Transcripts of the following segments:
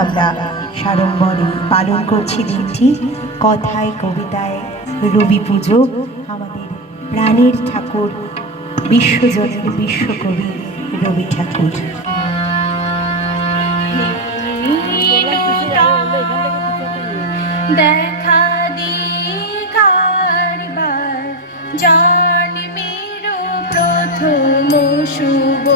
আমরা সাড়ম্বরে পালন করছি দিনটি। কথায় কবিতায় রবি পুজো, আমাদের প্রাণের ঠাকুর বিশ্বজনের বিশ্বকবি রবি ঠাকুর। দেখা দিয়ে কারবার জন্মের প্রথম শুভ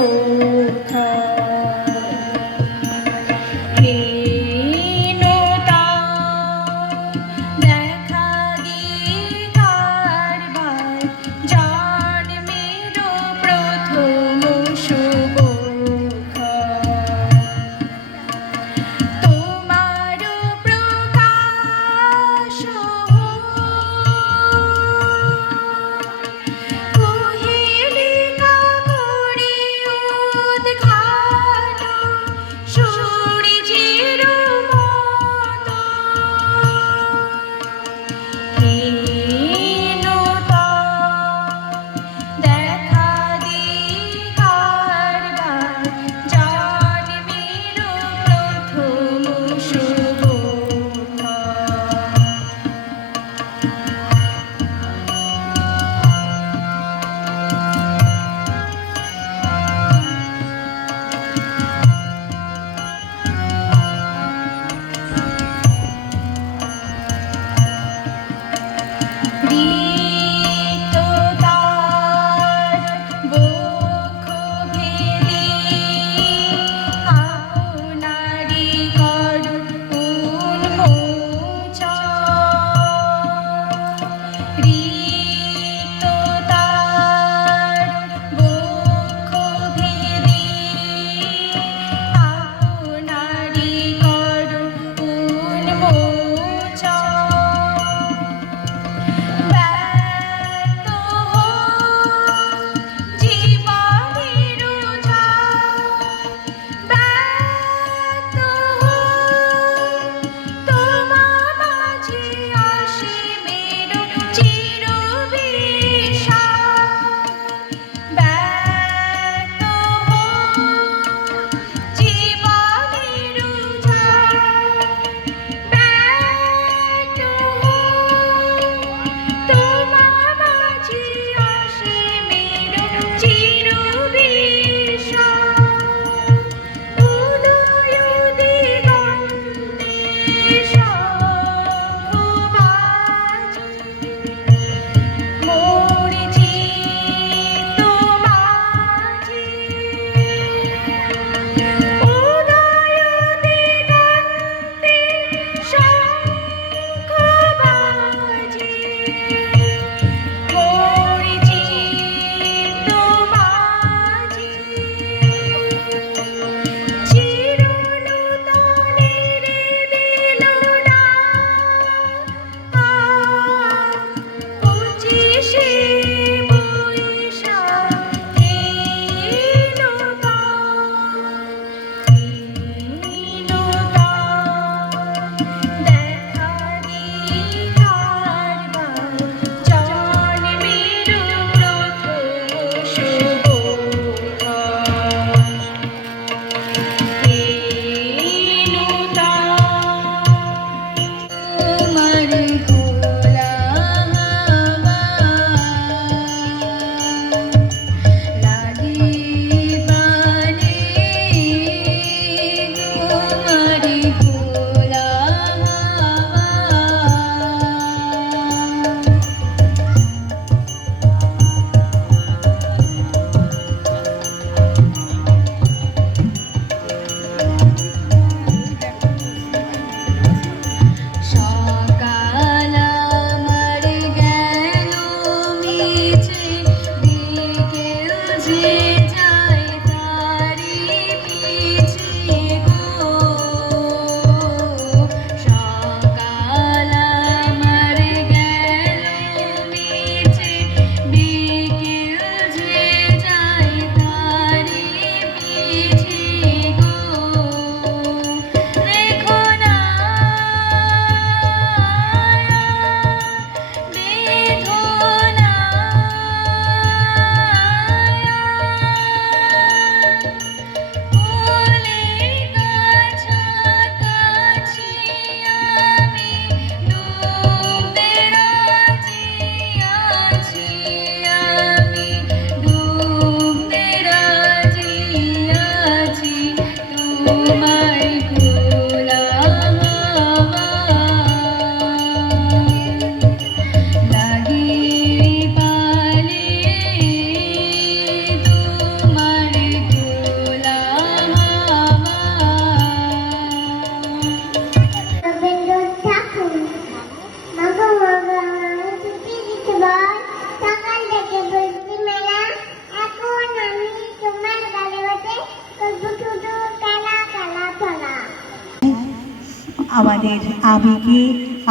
আমাদের আবেগে,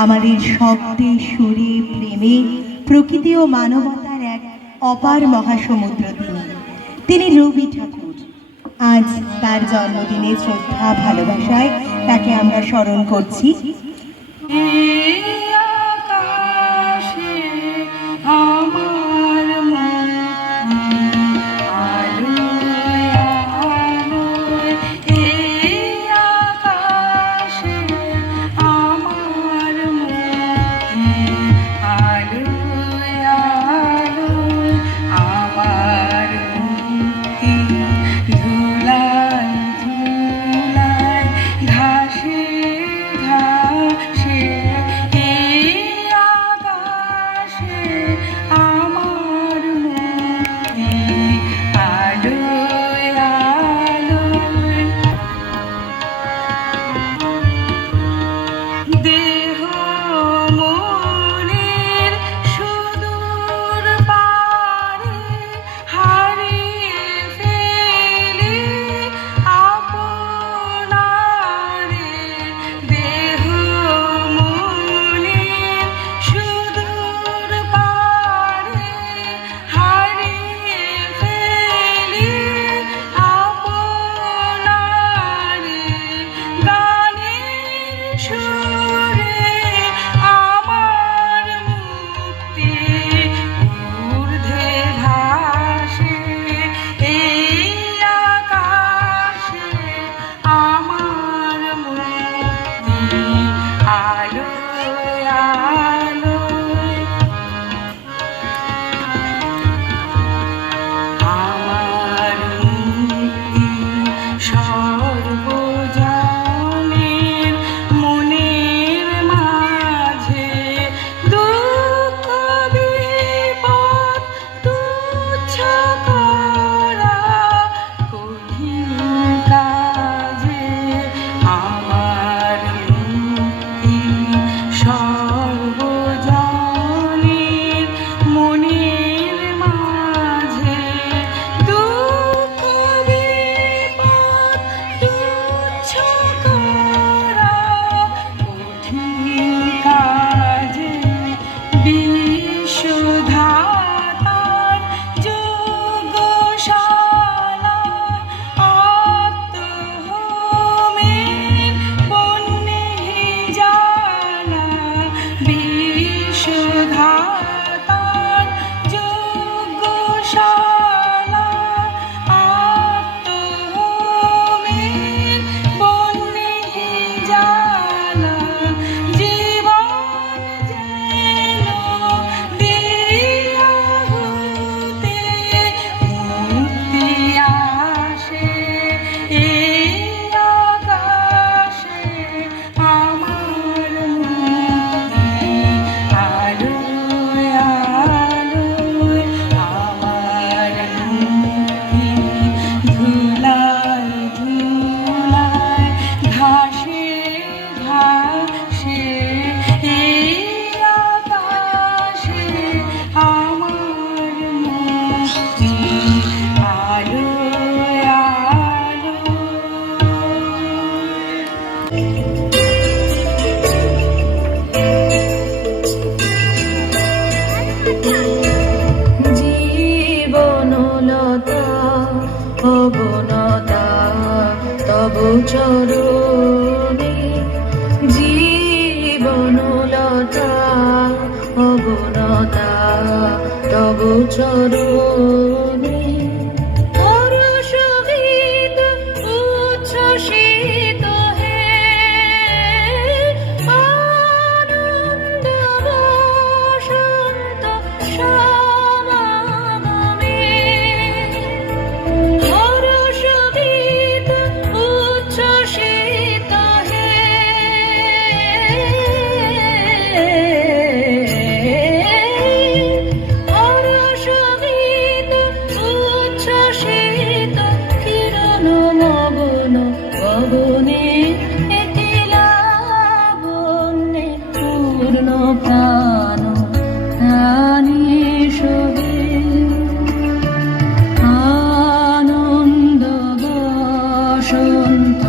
আমাদের শব্দে, সুরে, প্রেমে, প্রকৃতি ও মানবতার এক অপার মহাসমুদ্র তিনি রবি ঠাকুর। আজ তার জন্মদিনে শ্রদ্ধা ভালোবাসায় তাকে আমরা স্মরণ করছি। জীবনলতা অবনতা তব চরণে, জীবনলতা অবনতা তব চরণে। হর্ষগীত উচ্ছ্বসিত হে আনন্দ বসন্ত সমাগমে। হর্ষগীত উচ্ছ্বসিত হে হর্ষগীত উচ্ছ্বসিত কিরণ মগন গগনে এতে লাবণ্যে পূর্ণ প্রাণ প্রাণী সবে। আনন্দ বসন্ত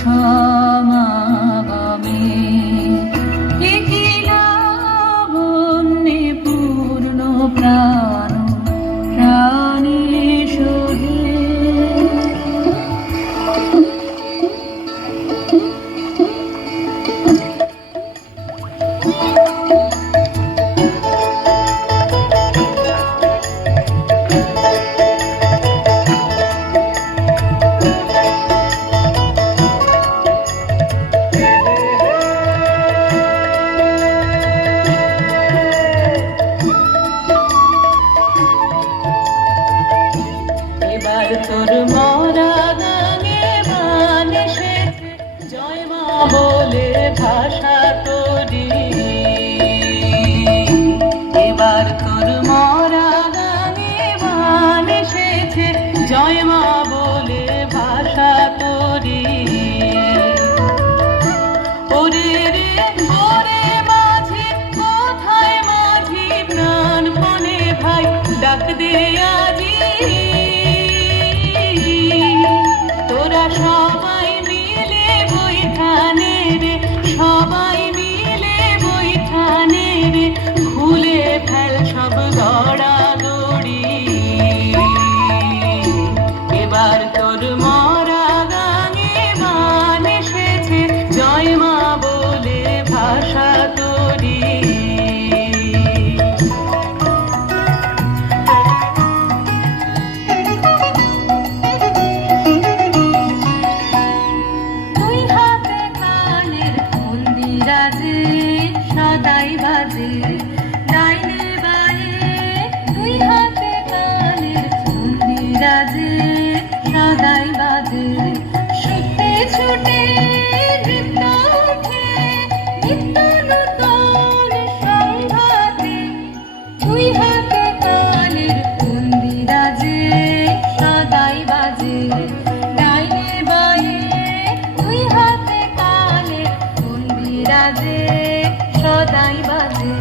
সমাগমে। বলে ভাষা তোরি, এবার তোর মরা গানে বান এসেছে জয় মা বলে ভাষা তোরি। ওরে রে ওরে মাঝি কোথায় মাঝি প্রাণপণে ভাই ডাক দে আজি, তোরা সবাই মিলে বৈঠানে রে, সবাই মিলে বৈঠানে রে, খুলে ফেল সব দড়াদড়ি, এবার তোর মরা গানে বান এসেছে জয় মা বলে ভাষা তোরি। দুই হাতে কানের মন্দিরাজে সদাই বাজে ডাইনে বায়ে, দুই হাতে কানের মন্দিরাজে সদাই বাজে, ছুটে ছুটে নৃত্য উঠে নিত্য নূতন সংঘাতে, দুই হাতে কানের মন্দিরাজে সদাই বাজে ডাইনে বায়ে, দুই হাতে কানের মন্দিরাজে সদাই বাজে।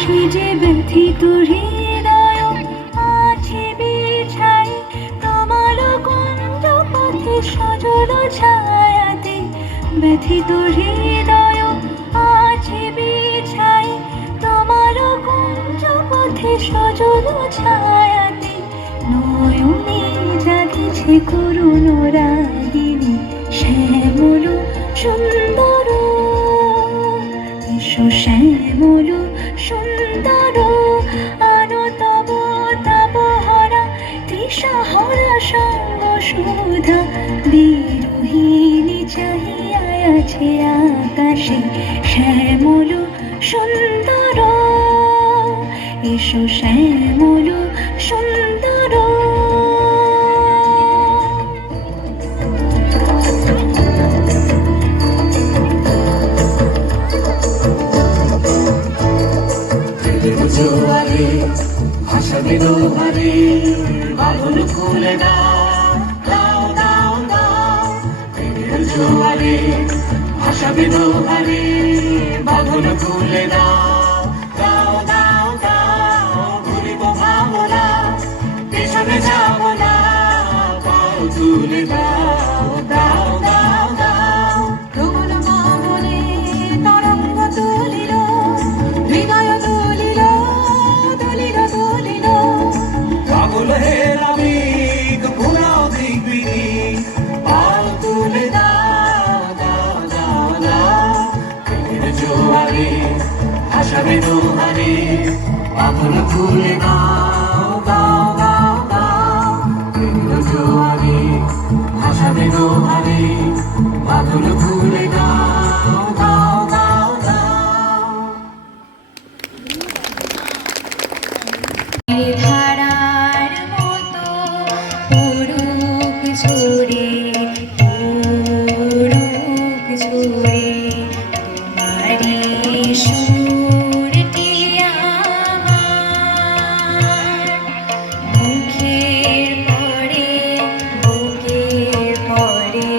সেজে ব্যথিত হৃদয় আছে বিছাই তোমার কুঞ্জ পথে সজল ছায়াতে, ব্যথিত হৃদয় আছে বিছাই তোমার কুঞ্জ পথে সজল ছায়াতে, নয়নে জাগিছে করুণ রাগিনী শ্যামল সুন্দর, এসো শ্যামল সুন্দর, আনো তব তাপহরা তৃষাহরা সঙ্গ সুধা, বিরোহিণী চাহিয়া আছে আকাশে শ্যামল সুন্দর, এসো শ্যামল সুন্দর। জোয়ারে ভাসাবে দোহারে বাঁধন খুলে দাও দাও দাও দাও, প্রেমের জোয়ারে ভাসাবে দোহারে বাঁধন খুলে দাও দাও দাও দাও, ভুলিব ভাবনা পেছনে যাব না, পাও তুলে দাও দাও দাও দাও। প্রবল মনে তরঙ্গ তুলিল, হৃদয় তুলিল তুলিল তুলিল, পাগল হে নাবিক ভুলাও দিগ্বিনি, পাও তুলে দাও দাও দাও দাও, প্রেমের জোয়ারে ভাসাবে দোহারে বাঁধন খুলে দাও দাও দাও দাও, প্রেমের জোয়ারে ভাসাবে দোহারে বাঁধন খুলে দাও দাও দাও দাও। ধারার মতো পড়ুক ঝরে পড়ুক ঝরে, তোমারি সুরটি আমার মুখের পরে বুকের পরে,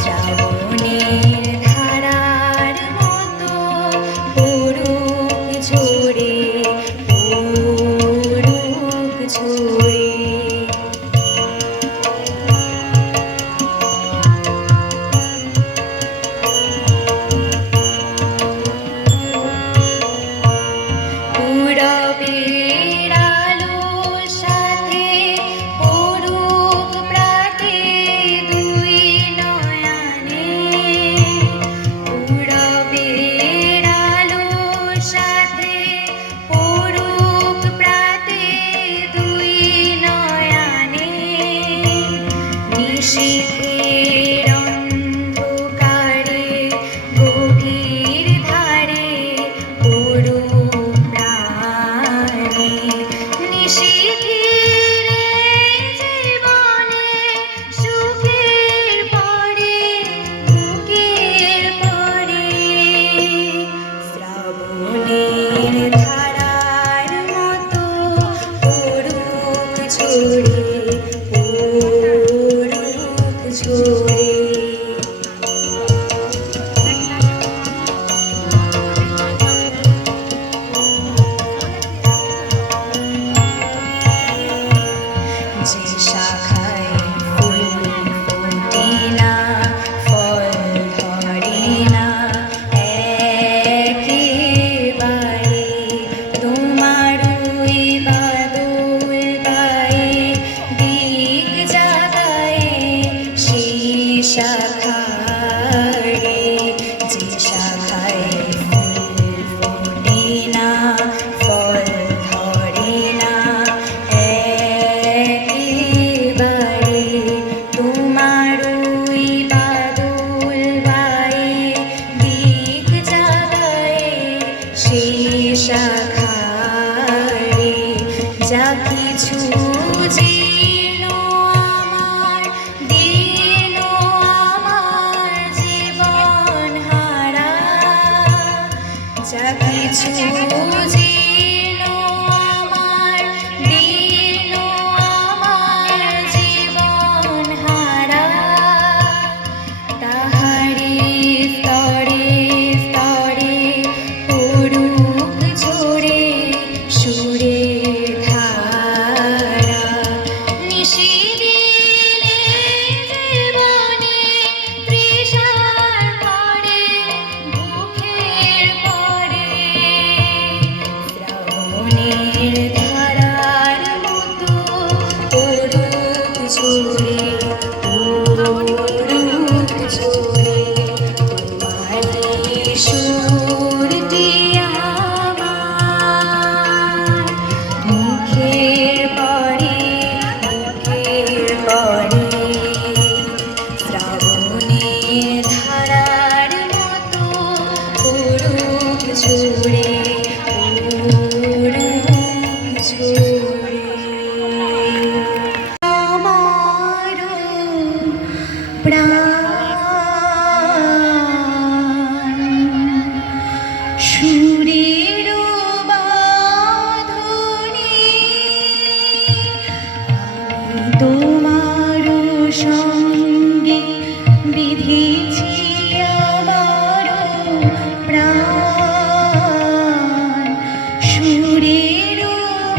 শ্রাবণ শ্রাবণের ধারার মতো পড়ুক ঝরে, পড়ুক ঝরে। যে শাখায় ফুল ফোটে না, ফল ধরে না একেবারে, তোমারই বাদল গায়ে দিক জাগায় সেই শাখারে। যে শাখায় ফুল ফোটে না, ফল ধরে না একেবারে, তোমারই বাদল গায়ে দিক জাগায় সেই শাখারে। যা কিছু জীর্ণ আমার, দীর্ণ আমার জীবন হারা, যা কিছু জীর্ণ আমার, দীর্ণ আমার জীবন হারা, তাহারি স্তরে স্তরে পড়ুক ঝরে সুরের ধারা। নিশি দিলে জীবনে তৃষার পরে, ভুখের পরে, শ্রাবণের ধারার মতো পড়ুক ঝরে, পড়ুক ঝরে। তোমারই সুরটি আমার মুখের পরে, মুখের পরে, শ্রাবণের ধারার মতো পড়ুক ঝরে, পড়ুক ঝরে। আমারও প্রাণ সুরের বাঁধনে আমি তোমার সঙ্গে বিধেছি আমার প্রাণ সুরের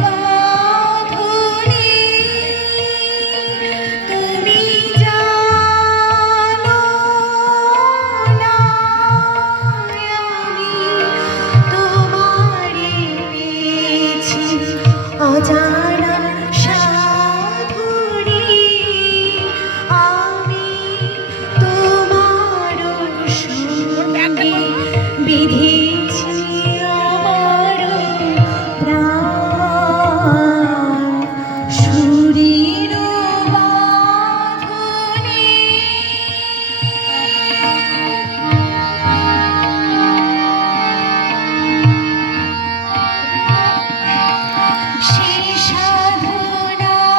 বাঁধনে। তুমি জানো না আমি তোমারে পেয়েছি অজানা সাধুরে, আমি তোমার সঙ্গে বিধেছি আমার প্রাণ সুরের বাঁধনে। সেই সাধনায়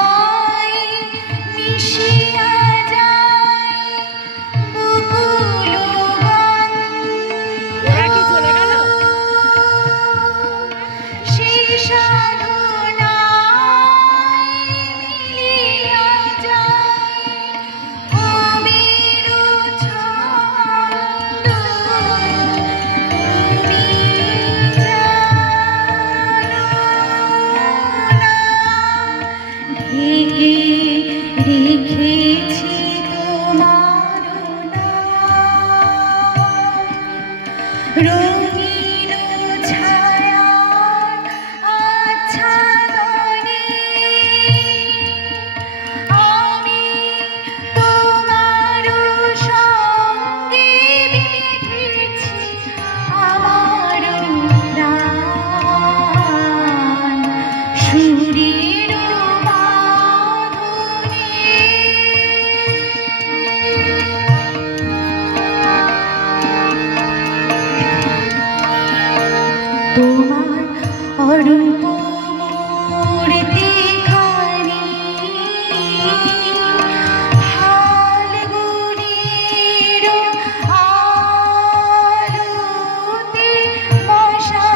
মিশিয়া যায় বকুল গন্ধ, সেই সাধনায় মিলিয়া যায় অবিরু ছন্দ। তুমি জানো না ঢেকে রেখেছি তোমার নাম, রঙিন ছায়া আচ্ছাদনে আমি তোমার সঙ্গে বেঁধেছি আমার প্রাণ সুরের বাঁধনে। তোমার অরূপ মূর্তিখানি ফাল্গুনের আলোতে বসা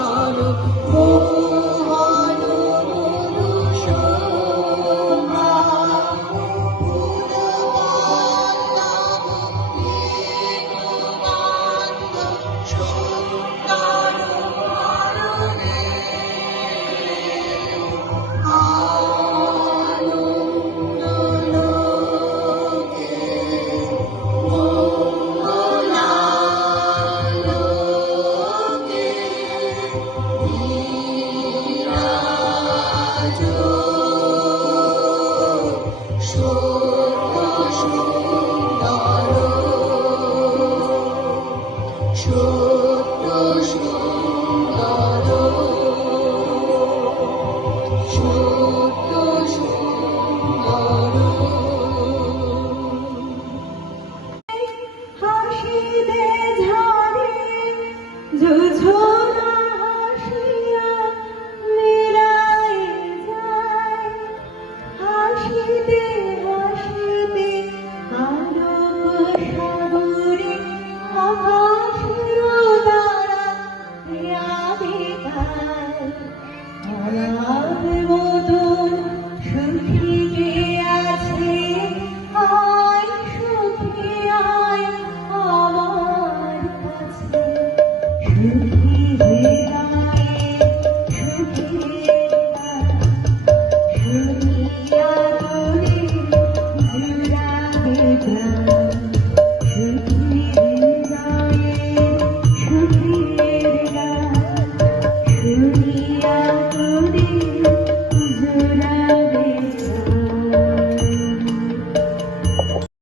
চলো